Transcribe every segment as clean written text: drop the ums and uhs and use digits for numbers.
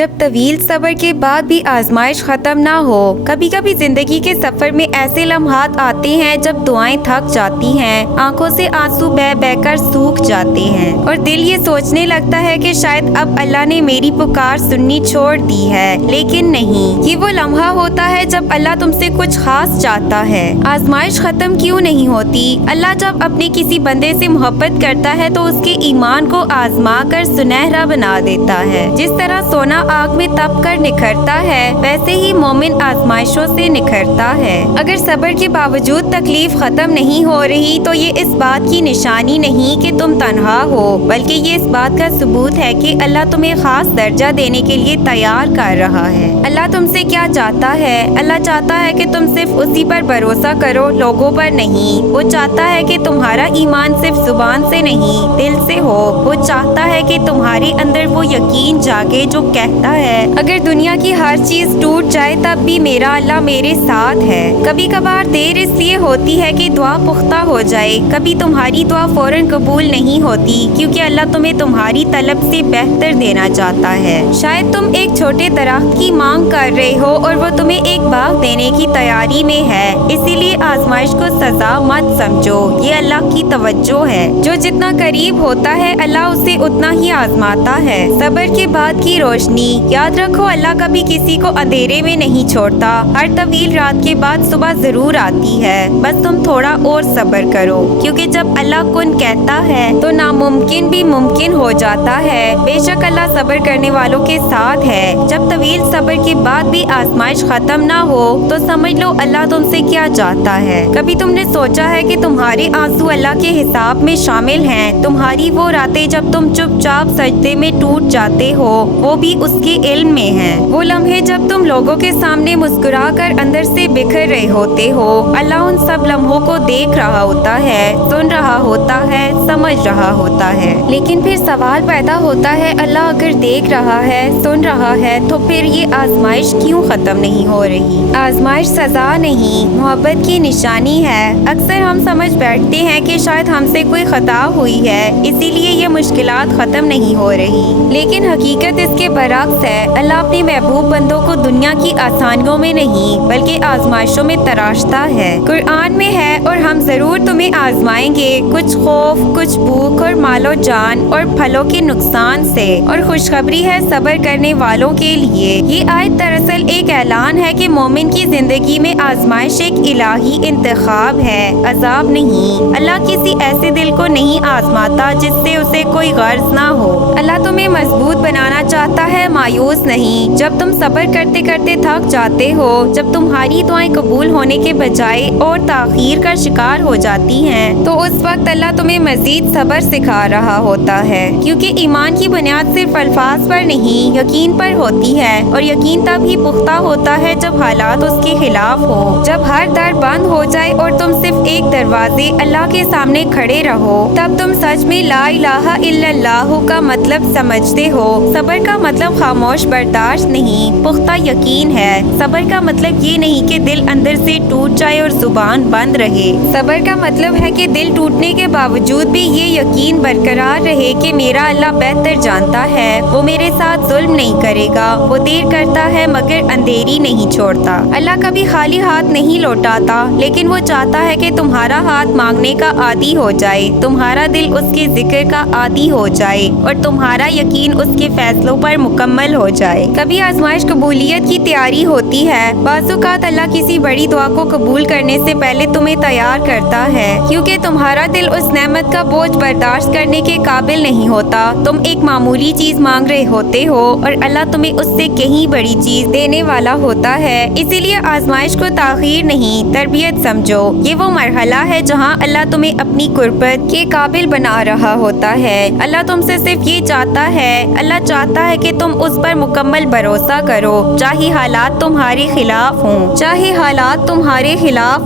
جب طویل صبر کے بعد بھی آزمائش ختم نہ ہو۔ کبھی کبھی زندگی کے سفر میں ایسے لمحات آتے ہیں جب دعائیں تھک جاتی ہیں، آنکھوں سے آنسو بہہ بہہ کر سوکھ جاتے ہیں اور دل یہ سوچنے لگتا ہے کہ شاید اب اللہ نے میری پکار سننی چھوڑ دی ہے، لیکن نہیں۔ یہ وہ لمحہ ہوتا ہے جب اللہ تم سے کچھ خاص چاہتا ہے۔ آزمائش ختم کیوں نہیں ہوتی؟ اللہ جب اپنے کسی بندے سے محبت کرتا ہے تو اس کے ایمان کو آزما کر سنہرا بنا دیتا ہے۔ جس طرح سونا آگ میں تپ کر نکھرتا ہے، ویسے ہی مومن آزمائشوں سے نکھرتا ہے۔ اگر صبر کے باوجود تکلیف ختم نہیں ہو رہی تو یہ اس بات کی نشانی نہیں کہ تم تنہا ہو، بلکہ یہ اس بات کا ثبوت ہے کہ اللہ تمہیں خاص درجہ دینے کے لیے تیار کر رہا ہے۔ اللہ تم سے کیا چاہتا ہے؟ اللہ چاہتا ہے کہ تم صرف اسی پر بھروسہ کرو، لوگوں پر نہیں۔ وہ چاہتا ہے کہ تمہارا ایمان صرف زبان سے نہیں، دل سے ہو۔ وہ چاہتا ہے کہ تمہارے اندر وہ یقین جاگے جو کہتا ہے اگر دنیا کی ہر چیز ٹوٹ جائے تب بھی میرا اللہ میرے ساتھ ہے۔ کبھی کبھار دیر اس لیے ہوتی ہے کہ دعا پختہ ہو جائے، کبھی تمہاری دعا فوراً قبول نہیں ہوتی کیونکہ اللہ تمہیں تمہاری طلب سے بہتر دینا چاہتا ہے۔ شاید تم ایک چھوٹے درخت کی مانگ کر رہے ہو اور وہ تمہیں ایک باغ دینے کی تیاری میں ہے، اسی لیے آزمائش کو سزا مت سمجھو، یہ اللہ کی توجہ ہے۔ جو جتنا قریب ہوتا ہے اللہ اسے اتنا ہی آزماتا ہے۔ صبر کے بعد کی روشنی۔ یاد رکھو اللہ کبھی کسی کو اندھیرے میں نہیں چھوڑتا، ہر طویل رات کے بعد صبح ضرور آتی ہے، بس تم تھوڑا اور صبر کرو، کیونکہ جب اللہ کن کہتا ہے تو ناممکن بھی ممکن ہو جاتا ہے۔ بے شک اللہ صبر کرنے والوں کے ساتھ ہے۔ جب طویل صبر کے بعد بھی آزمائش ختم نہ ہو تو سمجھ لو اللہ تم سے کیا چاہتا ہے۔ کبھی تم نے سوچا ہے کہ تمہارے آنسو اللہ کے حساب میں شامل ہیں؟ تمہاری وہ راتیں جب تم چپ چاپ سجدے میں ٹوٹ جاتے ہو، وہ بھی اس کے علم میں ہیں۔ وہ لمحے جب تم لوگوں کے سامنے مسکرا کر اندر سے بکھر رہے ہوتے ہو، اللہ ان سب لمحوں کو دیکھ رہا ہوتا ہے، سن رہا ہوتا ہے، سمجھ رہا ہوتا ہے۔ لیکن پھر سوال پیدا ہوتا ہے، اللہ اگر دیکھ رہا ہے، سن رہا ہے، تو پھر یہ آزمائش کیوں ختم نہیں ہو رہی؟ آزمائش سزا نہیں، محبت کی نشانی ہے۔ اکثر ہم سمجھ بیٹھتے ہیں کہ شاید ہم سے کوئی خطا ہوئی ہے، اسی لیے یہ مشکلات ختم نہیں ہو رہی، لیکن حقیقت اس کے برعکس ہے۔ اللہ اپنے محبوب بندوں کو دنیا کی آسانیوں میں نہیں بلکہ آزمائشوں میں تراشتا ہے۔ قرآن میں ہے، اور ہم ضرور تمہیں آزمائیں گے، کچھ خوف، کچھ بھوک اور مال و جان اور پھلوں کے نقصان سے، اور خوشخبری ہے صبر کرنے والوں کے لیے۔ یہ آیت دراصل ایک اعلان ہے کہ مومن کی زندگی میں آزمائش ایک الہی انتخاب ہے، عذاب نہیں۔ اللہ کسی ایسے دل کو نہیں آزماتا جس سے اسے کوئی غرض نہ ہو۔ اللہ تمہیں مضبوط بنانا چاہتا ہے، مایوس نہیں۔ جب تم صبر کرتے کرتے تھک جاتے ہو، جب تمہاری دعائیں قبول ہونے کے بجائے اور تاخیر کا شکار ہو جاتی ہیں، تو اس وقت اللہ تمہیں مزید صبر سکھا رہا ہوتا ہے، کیونکہ ایمان کی بنیاد صرف الفاظ پر نہیں یقین پر ہوتی ہے، اور یقین تب ہی پختہ ہوتا ہے جب حالات اس کے خلاف ہوں۔ جب ہر در بند ہو جائے اور تم صرف ایک دروازے اللہ کے سامنے کھڑے رہو، تب تم سچ میں لا الہ الا اللہ کا مطلب سمجھتے ہو۔ صبر کا مطلب خاموش برداشت نہیں، پختہ یقین ہے۔ صبر کا مطلب یہ نہیں کہ دل اندر سے ٹوٹ جائے اور زبان بند رہے۔ صبر کا مطلب ہے کہ دل ٹوٹنے کے باوجود بھی یہ یقین برقرار رہے کہ میرا اللہ بہتر جانتا ہے، وہ میرے ساتھ ظلم نہیں کرے گا، وہ دیر کرتا ہے مگر اندھیری نہیں چھوڑتا۔ اللہ کبھی خالی ہاتھ نہیں لوٹاتا، لیکن وہ چاہتا ہے کہ تمہارا ہاتھ مانگنے کا عادی ہو جائے، تمہارا دل اس کے ذکر کا عادی ہو جائے، اور تمہارا یقین اس کے فیصلوں پر مکمل ہو جائے۔ کبھی آزمائش قبولیت کی تیاری ہوتی ہے۔ بعض اوقات اللہ کسی بڑی دعا کو قبول کرنے سے پہلے تمہیں تیار کرتا ہے، کیونکہ تمہارا دل اس نعمت کا بوجھ برداشت کرنے کے قابل نہیں ہوتا۔ تم ایک معمولی چیز مانگ رہے ہوتے ہو اور اللہ تمہیں اس سے کہیں بڑی چیز دینے والا ہوتا ہے۔ اسی لیے آزمائش کو تاخیر نہیں، تربیت سمجھو۔ یہ وہ مرحلہ ہے جہاں اللہ تمہیں اپنی قربت کے قابل بنا رہا ہوتا ہے۔ اللہ تم سے صرف یہ چاہتا ہے، اللہ چاہتا ہے کہ تم اس پر مکمل بھروسہ کرو، چاہے حالات تمہارے خلاف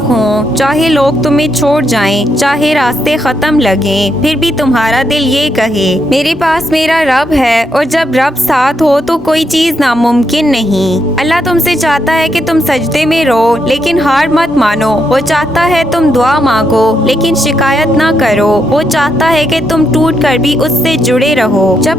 ہوں، چاہے لوگ تمہیں چھوڑ جائیں، چاہے راستے ختم لگیں، پھر بھی تمہارا دل یہ کہے میرے پاس میرا رب ہے، اور جب رب ساتھ ہو تو کوئی چیز ناممکن نہیں۔ اللہ تم سے چاہتا ہے کہ تم سجدے میں رو، لیکن ہار مت مانو۔ وہ چاہتا ہے تم دعا مانگو، لیکن شکایت نہ کرو۔ وہ چاہتا ہے کہ تم ٹوٹ کر بھی اس سے جڑے رہو۔ جب